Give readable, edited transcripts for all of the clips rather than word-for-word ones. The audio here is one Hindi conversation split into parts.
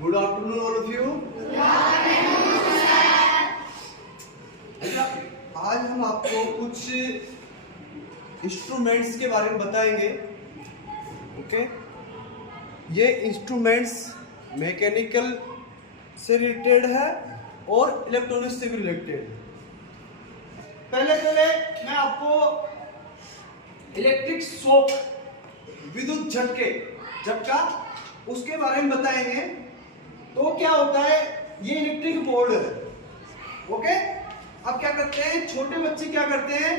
Good afternoon all of you. आज हम आपको कुछ इंस्ट्रूमेंट्स के बारे में बताएंगे। ओके, ये इंस्ट्रूमेंट्स मैकेनिकल से रिलेटेड है और इलेक्ट्रॉनिक्स से भी रिलेटेड है। पहले मैं आपको इलेक्ट्रिक शॉक, विद्युत झटका उसके बारे में बताएंगे। तो क्या होता है, ये इलेक्ट्रिक बोर्ड है। ओके, अब क्या करते हैं छोटे बच्चे, क्या करते हैं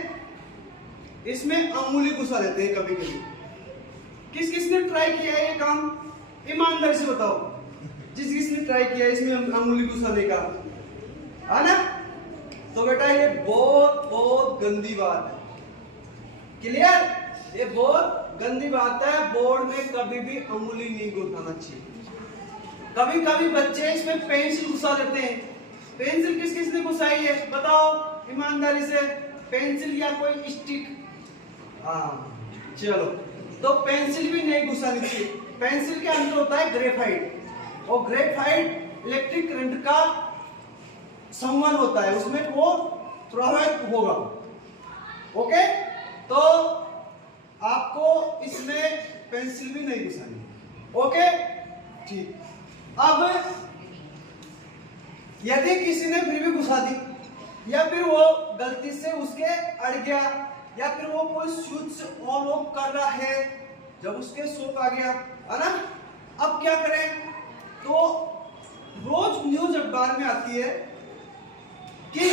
इसमें अंगुली घुसा लेते हैं कभी कभी। किसने ट्राई किया है ये काम, ईमानदारी से बताओ। जिसने ट्राई किया है इसमें अंगुली घुसाने का, है ना? तो बेटा ये बहुत गंदी बात है। क्लियर? ये बहुत गंदी बात है। बोर्ड में कभी भी अंगुली नहीं घुसाना चाहिए। कभी बच्चे इसमें पेंसिल घुसा देते हैं। पेंसिल किसने घुसाई है बताओ ईमानदारी से? पेंसिल या कोई स्टिक? हाँ, चलो, तो पेंसिल भी नहीं घुसानी चाहिए। पेंसिल के अंदर होता है ग्रेफाइट, और ग्रेफाइट इलेक्ट्रिक करंट का संवहन होता है, उसमें वो प्रभावित होगा। ओके, तो आपको इसमें पेंसिल भी नहीं घुसानी। ओके, ठीक। अब यदि किसी ने फिर भी घुसा दी, या फिर वो गलती से उसके अड़ गया, या फिर वो कोई स्विच ऑन ऑफ कर रहा है, जब उसके शॉक आ गया, है ना? अब क्या करें? तो रोज न्यूज अखबार में आती है कि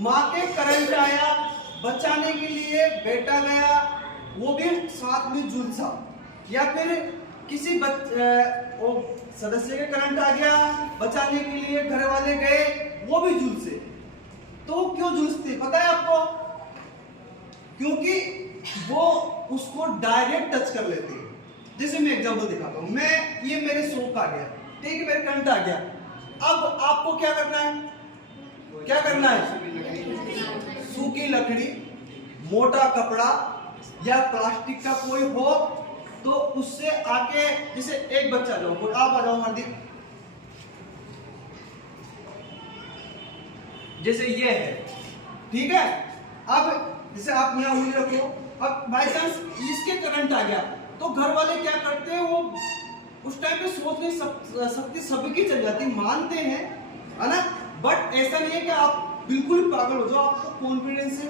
माँ के करंट आया, बचाने के लिए बेटा गया, वो भी साथ में झुलसा। या फिर किसी सदस्य के करंट आ गया, बचाने के लिए घर वाले गए, वो भी झुलसे। तो क्यों झुलसते पता है आपको? क्योंकि वो उसको डायरेक्ट टच कर लेते हैं। जैसे मैं एग्जांपल दिखाता हूं। ये मेरे शॉक आ गया, ठीक है, मेरे करंट आ गया। अब आपको क्या करना है? सूखी लकड़ी, मोटा कपड़ा या प्लास्टिक का कोई हो, तो उससे आके, जैसे एक बच्चा जाओ, कोई आप आ जाओ हार्दिक, जैसे ये है, ठीक है। अब जैसे आप यहाँ उंगली रखो, अब बाई चांस इसके करंट आ गया, तो घर वाले क्या करते हैं, वो उस टाइम पे सोचने शक्ति सभी की चल जाती, मानते हैं, है ना? बट ऐसा नहीं है कि आप बिल्कुल पागल हो जाओ। आपको कॉन्फिडेंस से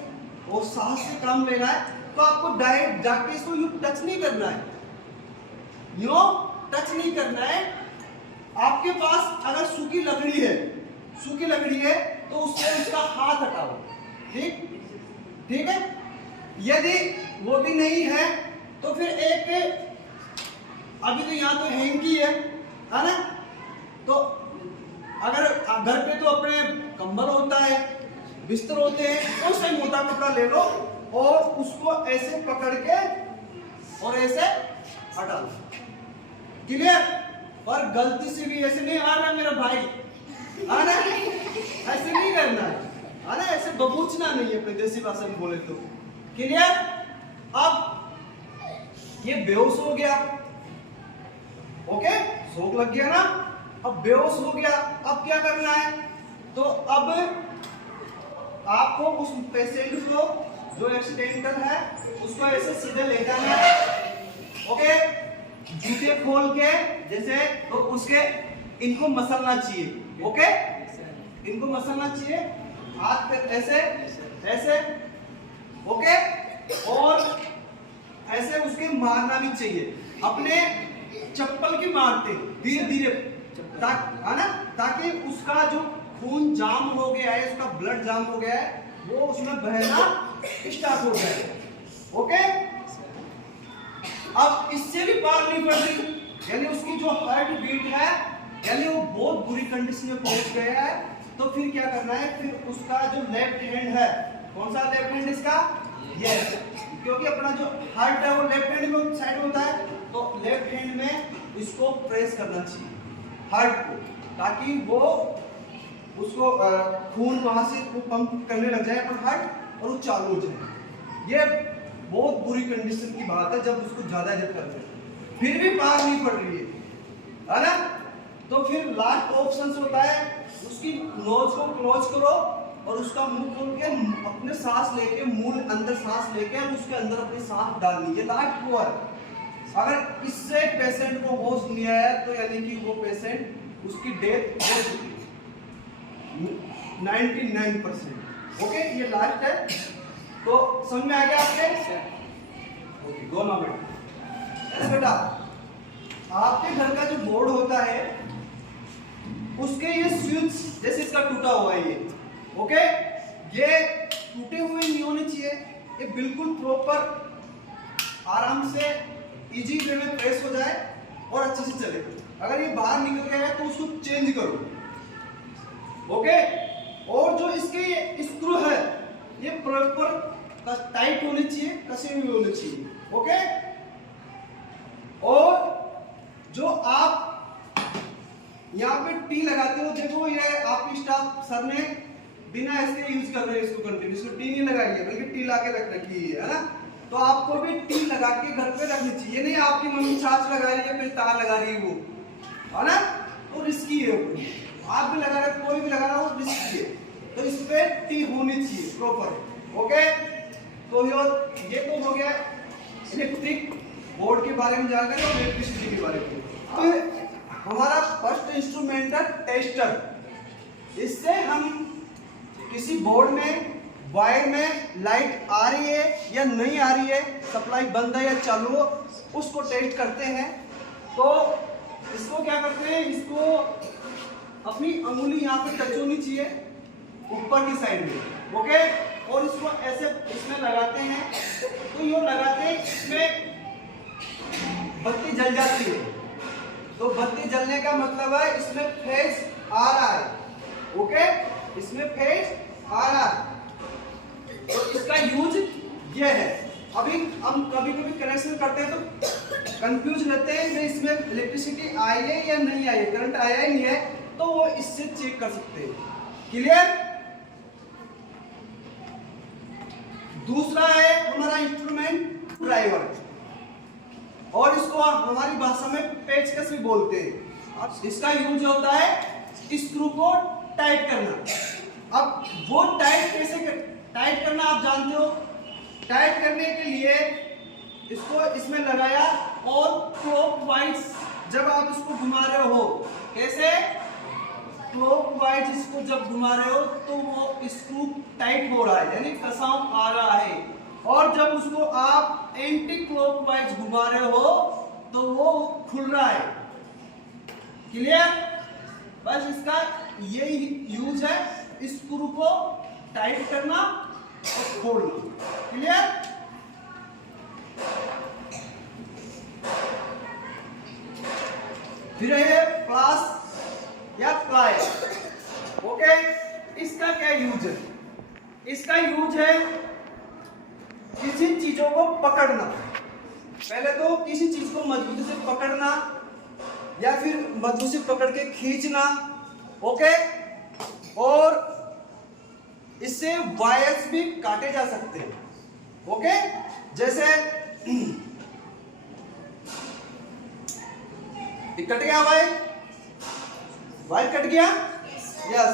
और साहस से काम लेना है, तो आपको डायरेक्ट जाके इसको यूं टच नहीं करना है, यूं टच नहीं करना है। आपके पास अगर सूखी लकड़ी है तो उससे उसका हाथ हटाओ, ठीक है। यदि वो भी नहीं है तो फिर एक, अभी तो यहाँ तो हैंकी है ना? तो अगर घर पे तो अपने कंबल होता है, बिस्तर होते हैं, तो उससे मोटा कपड़ा ले लो और उसको ऐसे पकड़ के और ऐसे हटा लो। क्लियर? और गलती से भी ऐसे नहीं आ रहा मेरा भाई, आना ऐसे नहीं करना है, आना ऐसे बबूचना नहीं है, अपने देसी भाषा में बोले तो। क्लियर? अब ये बेहोश हो गया, ओके, शॉक लग गया ना, अब बेहोश हो गया। अब क्या करना है? तो अब आपको उस पेशेंट को जो एक्सीडेंटल है उसको ऐसे सीधे ले जाना है। ओके, जूते खोल के जैसे, तो उसके इनको मसलना चाहिए। ओके, इनको मसलना चाहिए, हाथ पे ऐसे ओके, और ऐसे उसके मारना भी चाहिए। अपने चप्पल की मारते धीरे है ना, ताकि उसका जो खून जाम हो गया है, उसका ब्लड जाम हो गया है, वो उसमें बहना स्टार्ट हो जाए। ओके, अब इससे भी पार नहीं पड़ रही, यानी उसकी जो हार्ट बीट है, यानी वो बहुत बुरी कंडीशन में पहुंच गया है, तो फिर क्या करना है? फिर उसका जो लेफ्ट हैंड है, कौन सा लेफ्ट हैंड इसका? ये, क्योंकि अपना जो हार्ट है वो लेफ्ट हैंड में साइड होता है, तो लेफ्ट हैंड में इसको प्रेस करना चाहिए हार्ट को, ताकि वो उसको खून वहां से पंप करने लग जाए अपना हार्ट, और वो चालू हो जाए। ये बहुत बुरी कंडीशन की बात है जब उसको ज्यादा हिट करते हैं, फिर भी पार नहीं पड़ रही है ना? तो फिर लास्ट ऑप्शन होता है उसकी नोज को क्लोज करो और उसका मुंह खोल के अपने सांस लेके, मुंह अंदर सांस लेके और उसके अंदर अपनी सांस डालनी, ये लास्ट वो है। अगर इससे पेशेंट को होश नहीं आया तो यानी कि वो पेशेंट उसकी डेथ हो चुकी है 99%। ओके, ये लास्ट है। तो समझ में आ गया आपके? ओके, गो नाउ बेटा, आपके घर का जो बोर्ड होता है उसके ये स्विच जैसे इसका टूटा हुआ है ये, ओके, ये टूटे हुए नहीं होने चाहिए, ये बिल्कुल प्रॉपर आराम से इजी वे में प्रेस हो जाए और अच्छे से चले। अगर ये बाहर निकल गया है तो उसको चेंज करो, ओके। और जो इसके ये स्क्रू है ये प्रॉपर टाइट होने चाहिए, कसे हुए होने चाहिए, ओके। और जो आप यहाँ पे टी लगाते हो, देखो ये आपकी स्टाफ सर ने बिना इसके यूज कर रहे हैं इसको कंटिन्यू, इसको टी नहीं लगाई है बल्कि टी लाके रख रखी है ना। तो आपको भी टी लगा के घर पे रखनी चाहिए, नहीं आपकी मम्मी छाछ लगा रही है फिर तार लगा रही है वो, है ना, तो रिस्की है वो। आप भी लगा रहे, कोई भी लगा रहा हो, रिस्की है। तो इस पे टी होनी चाहिए प्रॉपर, ओके। तो ये तो हो गया इलेक्ट्रिक बोर्ड के बारे में जानकारी और इलेक्ट्रिसिटी के बारे में। तो हमारा फर्स्ट इंस्ट्रूमेंट है टेस्टर। इससे हम किसी बोर्ड में वायर में लाइट आ रही है या नहीं आ रही है, सप्लाई बंद है या चालू हो, उसको टेस्ट करते हैं। तो इसको क्या करते हैं, इसको अपनी अंगुली यहाँ पे टच होनी चाहिए ऊपर की साइड में, ओके। और इसको ऐसे इसमें लगाते हैं, तो ये लगाते हैं इसमें बत्ती जल जाती है। तो बत्ती जलने का मतलब है इसमें फेज आ रहा है, ओके, इसमें फेज आ रहा है। तो इसका यूज ये है। अभी हम कभी कभी कनेक्शन करते हैं तो कंफ्यूज रहते हैं कि इसमें इलेक्ट्रिसिटी आई है या नहीं आई है, करंट आया ही नहीं है, तो वो इससे चेक कर सकते हैं। क्लियर? दूसरा है हमारा इंस्ट्रूमेंट ड्राइवर, और इसको हमारी भाषा में पेचकस भी बोलते हैं। इसका यूज होता है स्क्रू को टाइट करना। अब वो टाइट कैसे टाइट करना आप जानते हो। टाइट करने के लिए इसको इसमें लगाया और क्लॉकवाइज जब आप इसको घुमा रहे हो, कैसे क्लॉकवाइज इसको जब घुमा रहे हो तो वो स्क्रू टाइट हो रहा है, यानी कसाव आ रहा है। और जब उसको आप एंटी क्लॉकवाइज घुमा रहे हो तो वो खुल रहा है। क्लियर? बस इसका यही यूज है, स्क्रू को टाइट करना और खोलना। क्लियर? फिर है प्लास या प्लाई, ओके। इसका क्या यूज है? इसका यूज है किसी चीजों को पकड़ना। पहले तो किसी चीज को मजबूती से पकड़ना या फिर मजबूती से पकड़ के खींचना, ओके। और इससे वायर्स भी काटे जा सकते हैं, ओके। जैसे कट गया वायर कट गया, यस।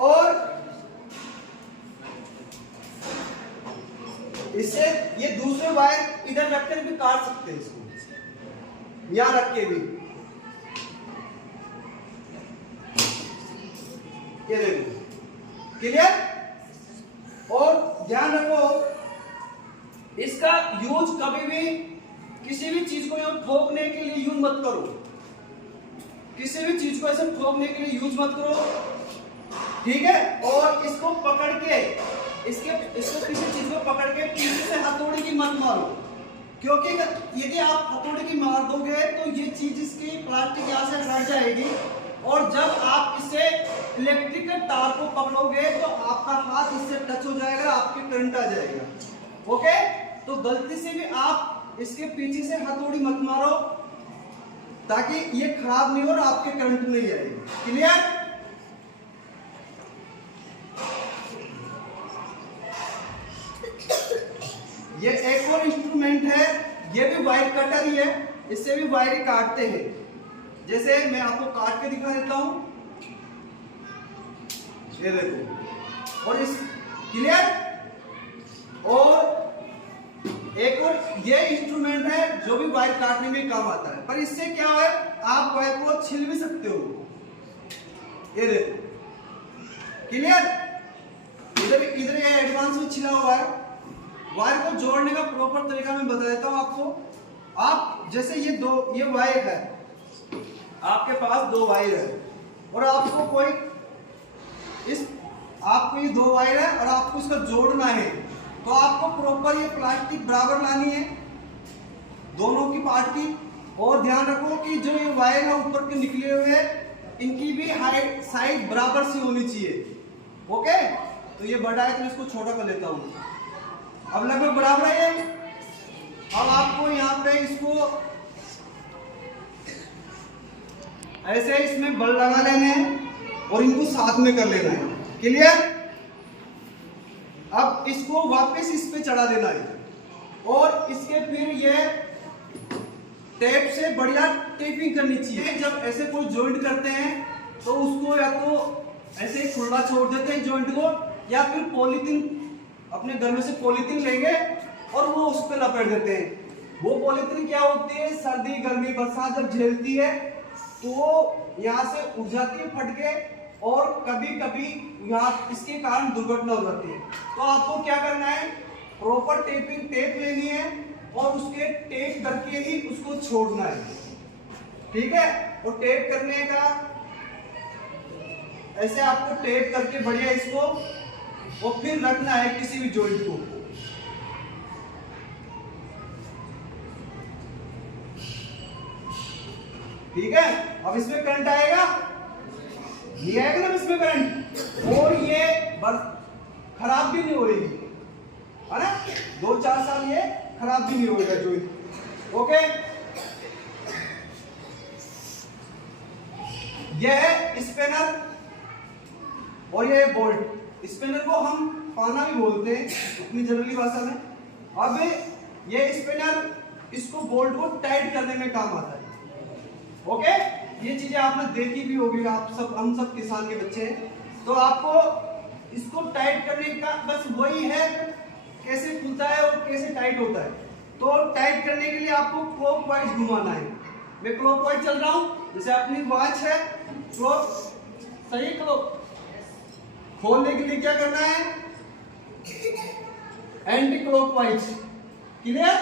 और इससे ये दूसरे वायर इधर रखकर भी काट सकते हैं, इसको यहां रख के भी। ये देखो, क्लियर? और ध्यान रखो इसका यूज कभी भी किसी भी चीज को ठोकने के लिए यूज मत करो। किसी भी चीज को ऐसे ठोकने के लिए यूज मत करो, ठीक है। और इसको पकड़ के इसको किसी चीज को पकड़ के पीछे से हथौड़ी की मत मारो, क्योंकि यदि आप हथौड़ी की मार दोगे तो ये चीज इसकी प्लास्टिक यहाँ से हट जाएगी, और जब आप इसे इलेक्ट्रिक तार को पकड़ोगे तो आपका हाथ इससे टच हो जाएगा, आपके करंट आ जाएगा, ओके। तो गलती से भी आप इसके पीछे से हथौड़ी मत मारो ताकि ये खराब नहीं हो और आपके करंट नहीं आएगी। क्लियर? ये एक और इंस्ट्रूमेंट है, ये भी वायर कटर ही है, इससे भी वायर काटते हैं, जैसे मैं आपको काट के दिखा देता हूं, ये देखो, और इस क्लियर। और एक और ये इंस्ट्रूमेंट है जो भी वायर काटने में काम आता है, पर इससे क्या है, आप वायर को छिल भी सकते हो। ये देखो क्लियर, इधर इधर ये एडवांस में छिला हुआ है। वायर को जोड़ने का प्रॉपर तरीका मैं बता देता हूं आपको। आप जैसे ये वायर है, आपके पास 2 वायर है और आपको आपको ये 2 वायर है और आपको इसका जोड़ना है, तो आपको प्रॉपर ये प्लास्टिक बराबर लानी है दोनों की पार्ट की। और ध्यान रखो कि जो ये वायर है ऊपर के निकले हुए हैं, इनकी भी हाइट साइड बराबर सी होनी चाहिए। ओके, तो ये बड़ा है तो इसको छोटा कर लेता हूं। अब लगभग बराबर है ये। अब आपको यहाँ पे इसको ऐसे इसमें बल लगा लेने हैं और इनको साथ में कर लेना है। क्लियर। अब इसको वापस इस पे चढ़ा देना है और इसके फिर ये टेप से बढ़िया टेपिंग करनी चाहिए। जब ऐसे कोई जॉइंट करते हैं तो उसको या तो ऐसे ही खुला छोड़ देते हैं जॉइंट को, या फिर पॉलीथीन, अपने घर में से पॉलीथीन लेंगे और वो उस पर लपेट देते हैं। वो पॉलीथीन क्या होती है, सर्दी गर्मी बरसात जब झेलती है तो यहाँ से उड़ जाती है फट के, और कभी कभी यहाँ इसके कारण दुर्घटना हो जाती है। तो आपको क्या करना है, प्रॉपर टेप लेनी है और उसके टेप करके ही उसको छोड़ना है। ठीक है, और टेप करने का ऐसे आपको टेप करके बढ़िया इसको, और फिर रखना है किसी भी जॉइंट को। ठीक है, अब इसमें करंट आएगा, ये आएगा ना इसमें करंट, और ये बस खराब भी नहीं होगी, है ना। 2-4 साल ये खराब भी नहीं होगा जॉइंट। ओके, ये है स्पिनर और ये बोल्ट। स्पिनर को हम पाना भी बोलते हैं अपनी जनरली भाषा में। अब ये स्पिनर, इसको बोल्ट को टाइट करने में काम आता है। ओके, ये चीजें आपने देखी भी होगी, हम सब किसान के बच्चे हैं, तो आपको इसको टाइट करने का बस वही है, कैसे खुलता है और कैसे टाइट होता है। तो टाइट करने के लिए आपको क्लॉकवाइज घुमाना है। मैं क्लॉकवाइज चल रहा हूं, जैसे अपनी वॉच है क्लॉक, सही क्लॉक। खोलने के लिए क्या करना है, एंटी क्लॉकवाइज। क्लियर,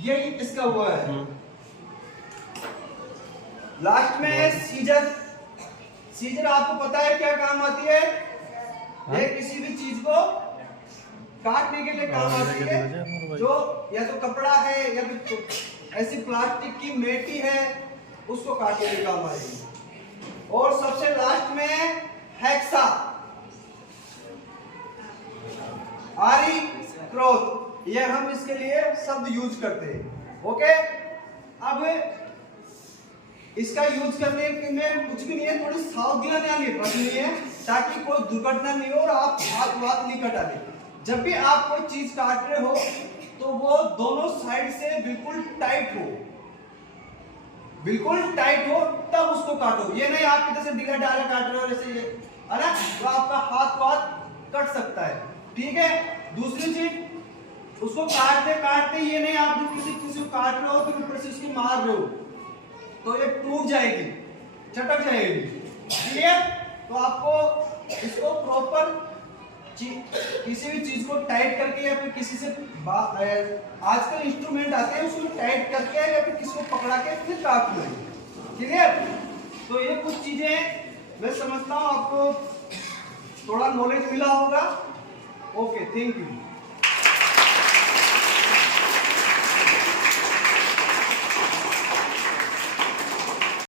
ये इसका हुआ है। लास्ट में सीजर आपको पता है क्या काम आती है, ये किसी भी चीज को काटने के लिए काम आती है, जो या तो कपड़ा है या फिर ऐसी प्लास्टिक की मेटी है, उसको काटने के काम आएगी। और सबसे लास्ट में हेक्सा, आरी क्रोथ, ये हम इसके लिए शब्द यूज करते हैं। ओके, अब इसका यूज करने में कुछ भी नहीं है, थोड़ी सावधानी रखनी है ताकि कोई दुर्घटना नहीं हो और आप हाथ नहीं कटा दे। जब भी आप कोई चीज काट रहे हो तो वो दोनों साइड से बिल्कुल टाइट हो, तब उसको काटो। ये नहीं आप इधर से ढीला ढाला काट रहे हो जैसे ये, है ना, तो आपका हाथ कट सकता है। ठीक है, दूसरी चीज, उसको काटते ये नहीं आप किसी को काट रहे हो फिर ऊपर से उसकी मार रहे हो तो ये टूट जाएगी, चटक जाएगी। क्लियर, तो आपको इसको प्रॉपर किसी भी चीज को टाइट करके या फिर किसी से आजकल इंस्ट्रूमेंट आते हैं उसको टाइट करके या फिर किसी को पकड़ा के फिर काटना है। क्लियर, तो ये कुछ चीजें मैं समझता हूँ आपको थोड़ा नॉलेज मिला होगा। Okay, thank you.